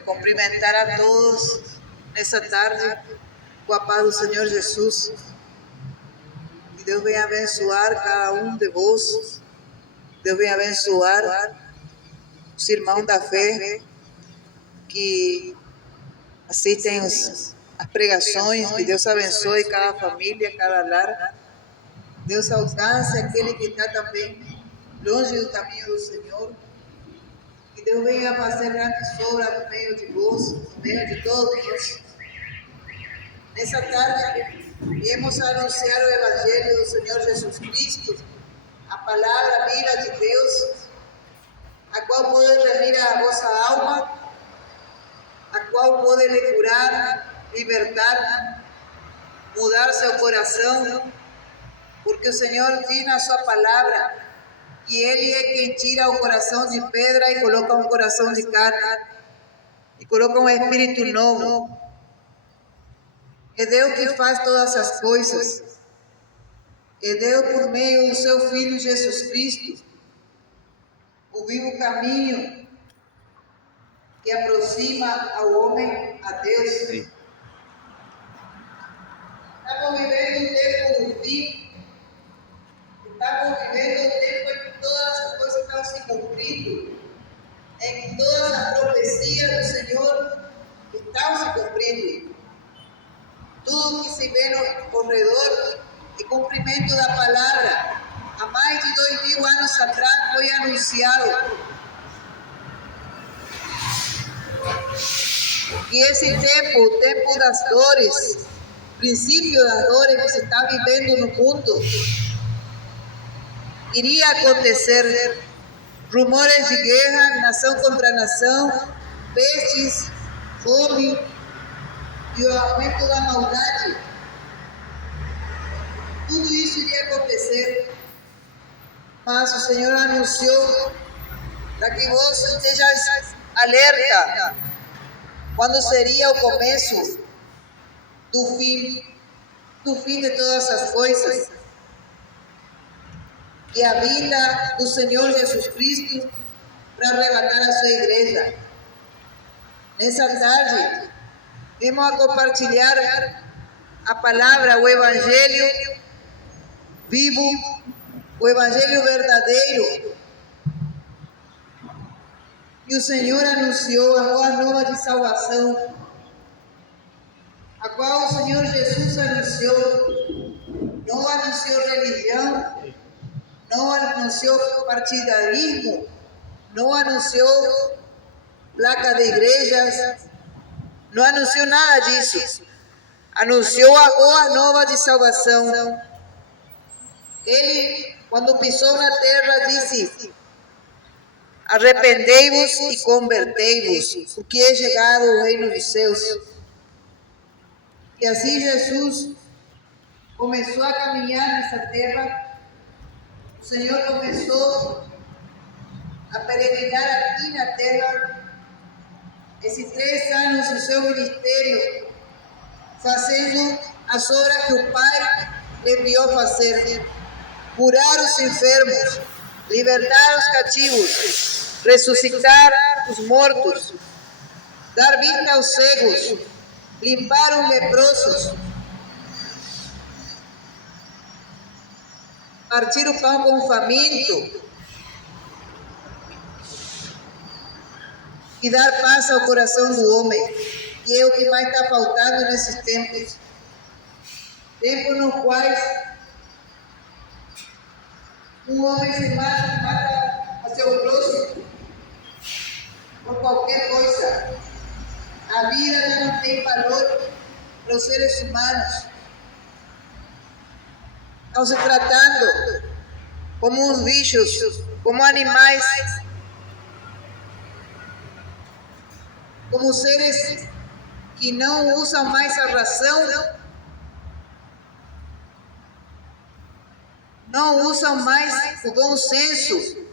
cumprimentar a todos nessa tarde com a paz do Senhor Jesus. Que Deus venha abençoar cada um de vós. Deus venha abençoar os irmãos da fé que assistem as pregações. Que Deus abençoe cada família, cada lar. Deus alcance aquele que está também longe do caminho do Senhor. Que Deus venha fazer grandes obras no meio de vós, no meio de todos nós. Nessa tarde, viemos anunciar o Evangelho do Senhor Jesus Cristo, a palavra viva de Deus, a qual pode remir a vossa alma, a qual pode lhe curar, libertar, mudar seu coração, porque o Senhor diz na sua palavra que Ele é quem tira o coração de pedra e coloca um coração de carne, e coloca um espírito novo. É Deus que faz todas as coisas. É Deus por meio do seu Filho Jesus Cristo, o vivo caminho que aproxima ao homem a Deus. Sim. Estamos vivendo um tempo do fim. Estamos vivendo um tempo em que todas as coisas estão se cumprindo, em que todas as profecias do Senhor estão se cumprindo. Tudo que se vê ao redor é cumprimento da palavra. Há mais de 2000 anos atrás foi anunciado que esse tempo, o tempo das dores, princípio das dores que se está vivendo no mundo, iria acontecer. Rumores de guerra, nação contra nação, pestes, fome e o aumento da maldade. Tudo isso iria acontecer. Mas o Senhor anunciou para que vós estejais alerta quando seria o começo do fim de todas as coisas. E a vinda do Senhor Jesus Cristo para arrebatar a sua igreja. Nessa tarde, vamos a compartilhar a palavra, o Evangelho vivo, o Evangelho verdadeiro. E o Senhor anunciou a boa nova de salvação, a qual o Senhor Jesus anunciou. Não anunciou religião, não anunciou partidarismo, não anunciou placa de igrejas, não anunciou nada disso. Anunciou a boa nova de salvação. Ele, quando pisou na terra, disse: arrependei-vos e convertei-vos, porque é chegado o reino dos céus. E assim Jesus começou a caminhar nessa terra. O Senhor começou a peregrinar aqui na terra, esses 3 anos do seu ministério, fazendo as obras que o Pai lhe enviou fazer: curar os enfermos, libertar os cativos, ressuscitar os mortos, dar vista aos cegos, limpar os leprosos, partir o pão com o faminto e dar paz ao coração do homem, que é o que mais está faltando nesses tempos. Tempos nos quais um homem se mata a seu próximo por qualquer coisa. A vida já não tem valor para os seres humanos. Estão se tratando como uns bichos, como animais, como seres que não usam mais a razão, não usam mais o bom senso,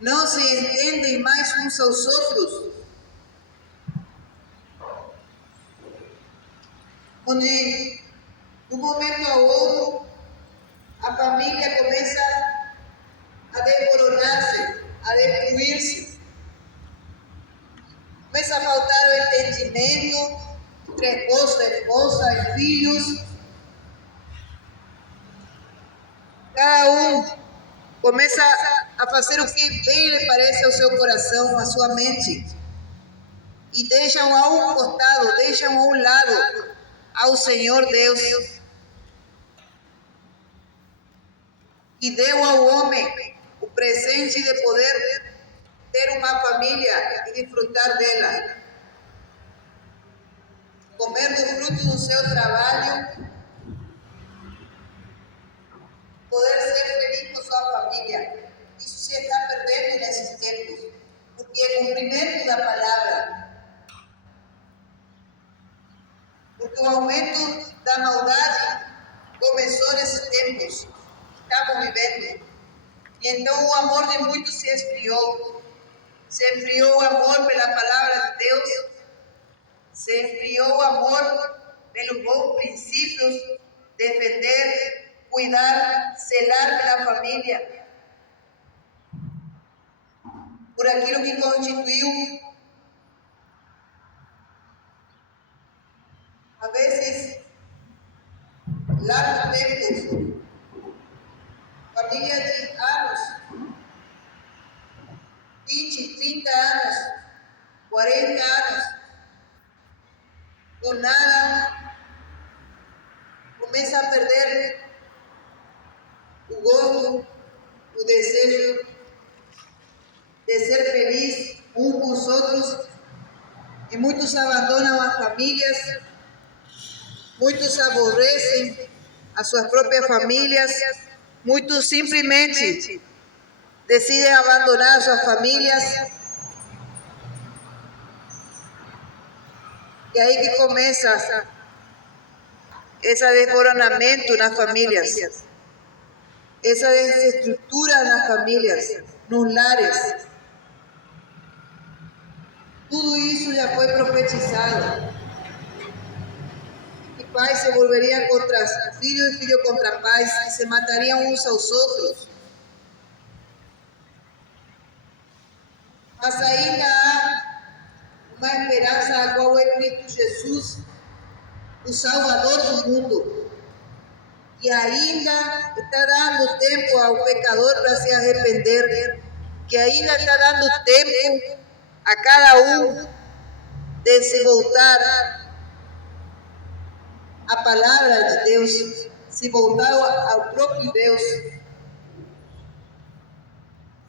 não se entendem mais uns aos outros. Onde, de um momento ao outro, a família começa a desmoronar-se, a destruir-se. entre esposa, esposa e filhos. Cada um começa a fazer o que bem lhe parece ao seu coração, à sua mente. E deixam a um costado, deixam a um lado ao Senhor Deus. E deu ao homem o presente de poder ter uma família e desfrutar dela. Comer do fruto do seu trabalho, poder ser feliz com sua família. Isso se está perdendo nesses tempos, porque é o cumprimento da palavra, porque o aumento da maldade começou nesses tempos que estamos vivendo. E então o amor de muitos se esfriou. Se esfriou o amor pela palavra de Deus, se esfriou o amor pelos bons princípios, defender, cuidar, zelar pela família, por aquilo que constituiu, a vezes, largos tempos, família de anos, 20, 30 anos, 40 anos, do nada, começa a perder o gosto, o desejo de ser feliz uns com os outros, e muitos abandonam as famílias, muitos aborrecem as suas próprias famílias, muitos simplesmente decidem abandonar suas famílias. E aí que começa esse desmoronamento nas famílias, essa desestrutura nas famílias, nos lares. Tudo isso já foi profetizado. E pais se volveriam contra filhos e filhos contra pais, e se matariam uns aos outros. Mas ainda há uma esperança, a qual é Cristo Jesus, o Salvador do mundo. E ainda está dando tempo ao pecador para se arrepender, que ainda está dando tempo a cada um de se voltar à palavra de Deus, se voltar ao próprio Deus,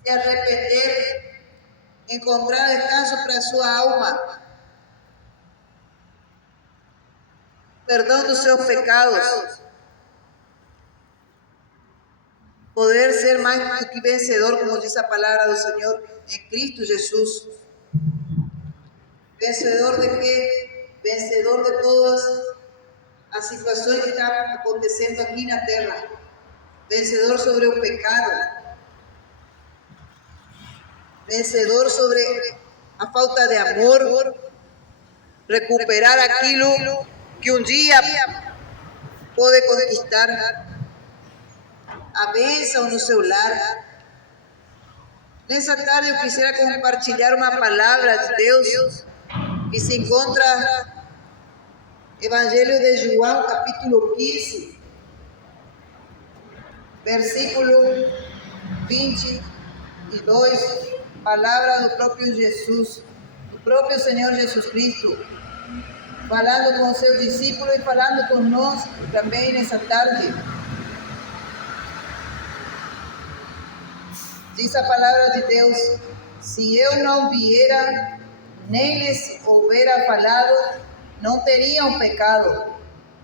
se arrepender, encontrar descanso para a sua alma, perdão dos seus pecados, poder ser mais do que vencedor, como diz a palavra do Senhor, em Cristo Jesus. Vencedor de quê? Vencedor de todas as situações que estão acontecendo aqui na terra. Vencedor sobre o pecado. Vencedor sobre a falta de amor. Recuperar aquilo que um dia pode conquistar. A bênção no seu lar. Nessa tarde eu quisiera compartilhar uma palavra de Deus que se encontra Evangelho de João, capítulo 15, versículo 22, palavra do próprio Jesus, do próprio Senhor Jesus Cristo, falando com seus discípulos e falando com nós também nessa tarde. Diz a palavra de Deus: se eu não viera, nem lhes houvera falado, não teriam pecado,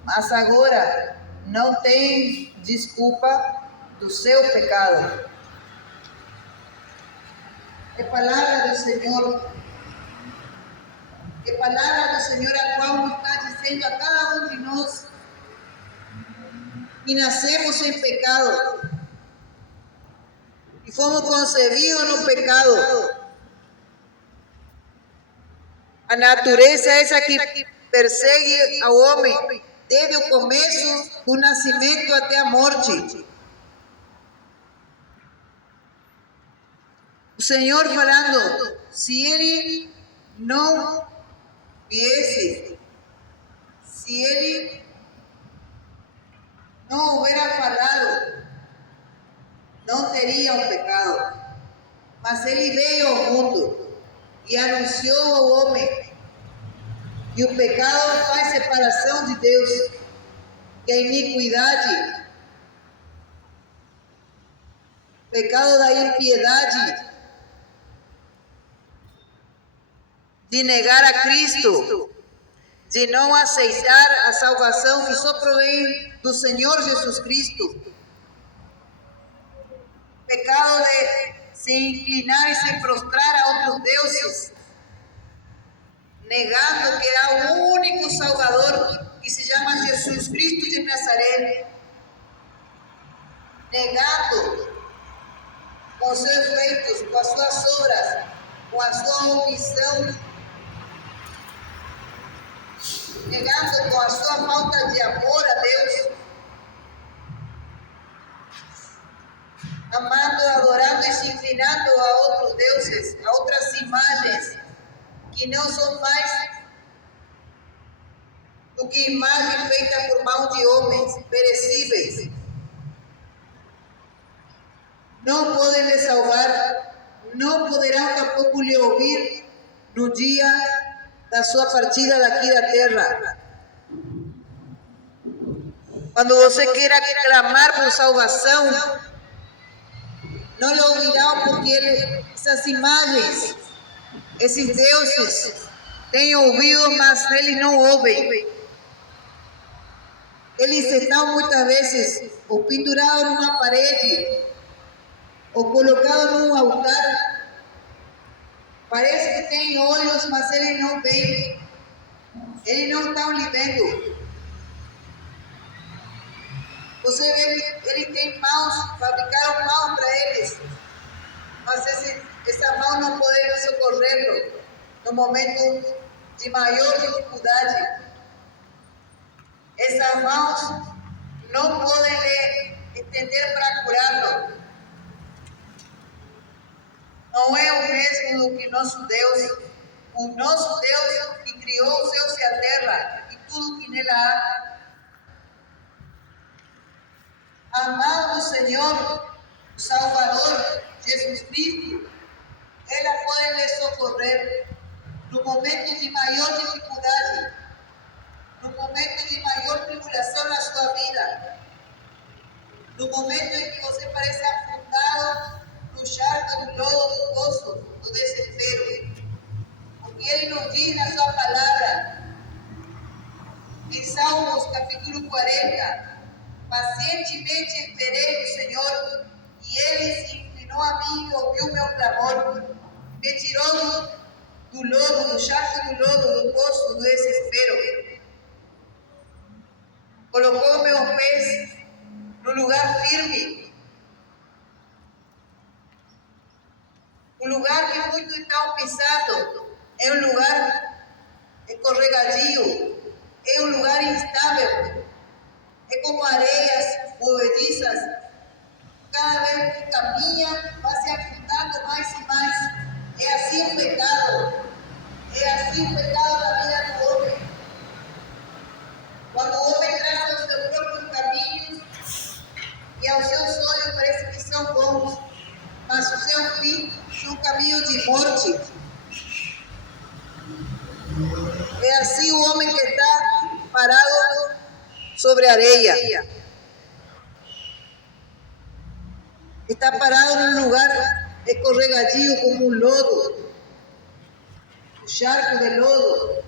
mas agora não têm desculpa do seu pecado. Que palavra do Senhor, que palavra do Senhor, a qual nos está dizendo a cada um de nós que nascemos em pecado e fomos concebidos no pecado. A natureza é essa que persegue ao homem desde o começo do nascimento até a morte. O Senhor falando, se ele não viesse, se ele não hubiera falado, não teria um pecado. Mas ele veio ao mundo e anunciou ao homem que o pecado faz separação de Deus, que a iniquidade, pecado da impiedade, de negar a Cristo, de não aceitar a salvação que só provém do Senhor Jesus Cristo. Pecado de se inclinar e se prostrar a outros deuses, negando que há um único Salvador que se chama Jesus Cristo de Nazaré, negando com os seus feitos, com as suas obras, com a sua omissão, negando com a sua falta de amor a Deus, amando, adorando e se inclinando a outros deuses, a outras imagens, que não são mais do que imagem feita por mão de homens, perecíveis. Não podem lhe salvar, não poderão tampouco lhe ouvir no dia da sua partida daqui da terra. Quando você queira clamar por salvação, não lhe ouvirão, porque essas imagens, esses deuses, têm ouvido, mas eles não ouvem. Eles estão muitas vezes ou pendurados numa parede, ou colocados num altar. Parece que têm olhos, mas eles não veem. Eles não estão lhe vendo. Você vê que ele tem mãos, fabricaram mãos para eles, mas essa mão não pode socorrê-lo no momento de maior dificuldade. Essas mãos não podem lhe estender para curá-lo. Não é o mesmo do que nosso Deus, o nosso Deus que criou os céus e a terra e tudo que nela há. Amado Senhor, o Salvador, Jesus Cristo, ela pode lhe socorrer no momento de maior dificuldade, no momento de maior tribulação na sua vida, no momento em que você parece afundado no charco do lodo do poço, do desespero. Porque Ele nos diz na sua palavra, em Salmos capítulo 40, pacientemente esperei no Senhor, e Ele se inclinou a mim e ouviu meu clamor, me tirou do lodo, do charco do lodo, do poço, do desespero. Colocou meus pés no lugar firme, um lugar que muitos estão pisando, é um lugar escorregadio, é um lugar instável, é como areias movediças. Cada vez que caminha, vai se afundando mais e mais. É assim o pecado, é assim o pecado na vida do homem. Quando o homem traça os seus próprios caminhos e aos seus olhos parece que são bons, mas o seu fim é um caminho de morte. É assim o homem que está parado sobre a areia. Está parado num lugar escorregadio como um lodo, um charco de lodo.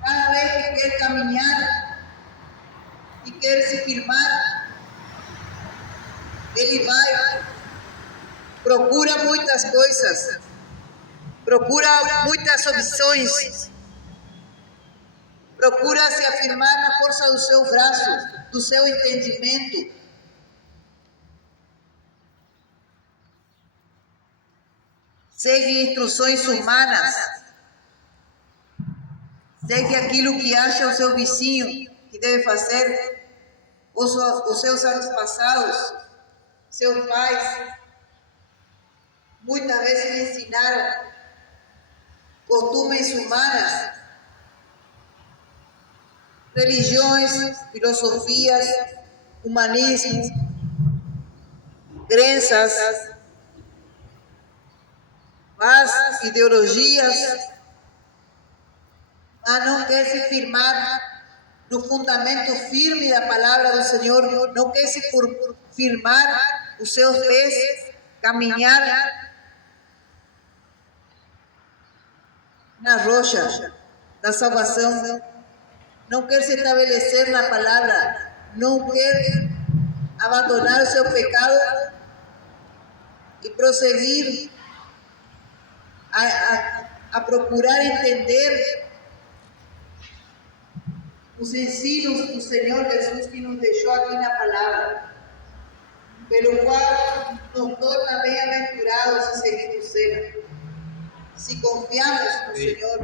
Cada vez que quer caminhar e quer se firmar, ele vai, procura muitas coisas, procura muitas opções, procura se afirmar na força do seu braço, do seu entendimento. Segue instruções humanas, segue aquilo que acha o seu vizinho que deve fazer, os seus antepassados, seus pais, muitas vezes lhe ensinaram costumes humanas. religiões, filosofias, humanismo, crenças, mas ideologias, mas não quer se firmar no fundamento firme da palavra do Senhor, não quer se firmar os seus pés, caminhar na rocha da salvação, não quer se estabelecer na palavra, não quer abandonar o seu pecado e prosseguir a procurar entender os ensinos do Senhor Jesus que nos deixou aqui na palavra, pelo qual nos torna bem-aventurados e seguidos dele. Se confiamos no Senhor,